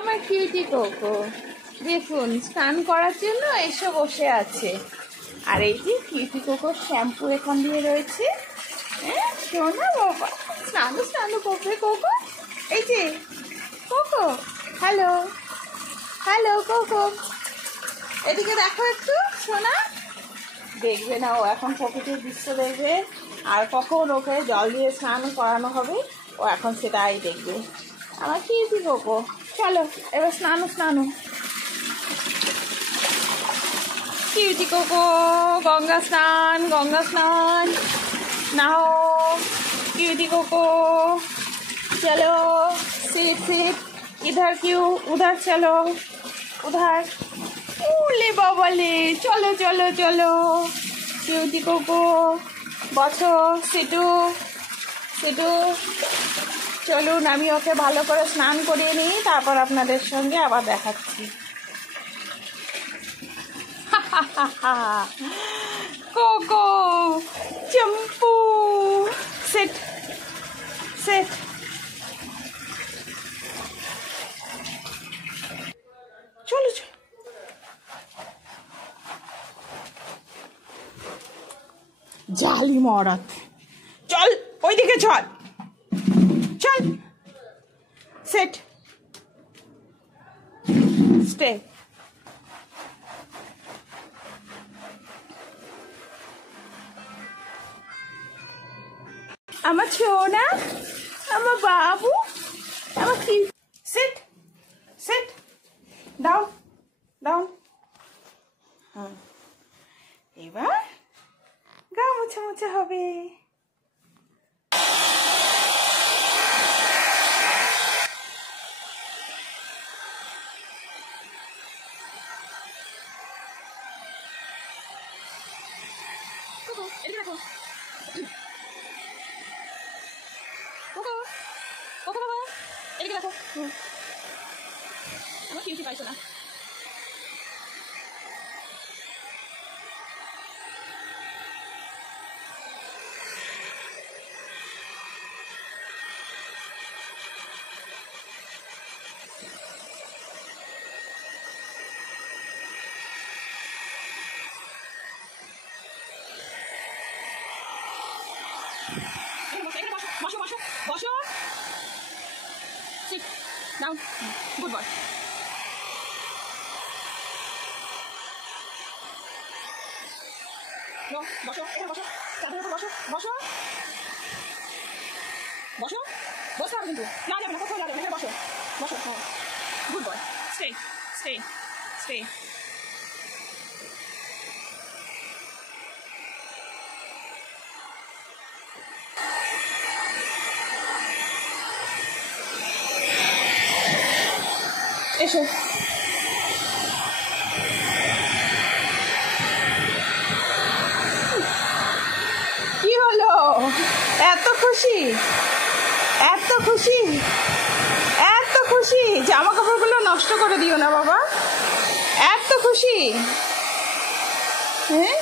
আমার cutie cocoa দেখুন স্নান করার জন্য এসে বসে আছে। আর এই যে কিউটি কোকোর শ্যাম্পু এখান দিয়ে রয়েছে। হ্যাঁ শোনা বাবা, স্নান স্নান করবে কোকো। এই যে কোকো, হ্যালো হ্যালো কোকো, এদিকে দেখো একটু সোনা। দেখবে না, ও এখন প্রকৃতির দৃশ্য দেখবে, আর কখন ওকে জল দিয়ে স্নান করানো হবে ও এখন সেটাই দেখবে। আমার কিউটি কোকো, চলো এবার স্নান স্নান। কিউটি কোকো গঙ্গা স্নান নাও। किटी कोको चलो, सिट सिट, इधर क्यों, उधर चलो, उधर। ओले बाबाले, चलो चलो चलो। किटी कोको बसो, सिटू सिटू। चलुन आमी ओके भालो करे स्नान करिए निई, तारपर आपनादेर संगे आबार देखाच्छि। Coco Champu, sit sit. चलो चलो, जाली मरद, चल ओई दिके चल चल। Sit stay. আমার ছোনা, আমার বাবু, আমার কি। Sit sit, down down. হ্যাঁ এবার গা মোছা মোছা হবে। এদিকে দেখো, আমার কিউটি পাইছো না। বসো বসো বসো। Sit down. Good boy. No, বসো, এখানে বসো। চাদরের উপর বসো, বসো। বসো, বসতে হবে কিন্তু। না যাবে না, কোথাও যাবে না, এখানে বসো। বসো, হ্যাঁ। Good boy. Stay, stay, stay. এসো। কি হলো, এত খুশি, এত খুশি, এত খুশি? জামা কাপড়গুলো নষ্ট করে দিও না বাবা, এত খুশি। হ্যাঁ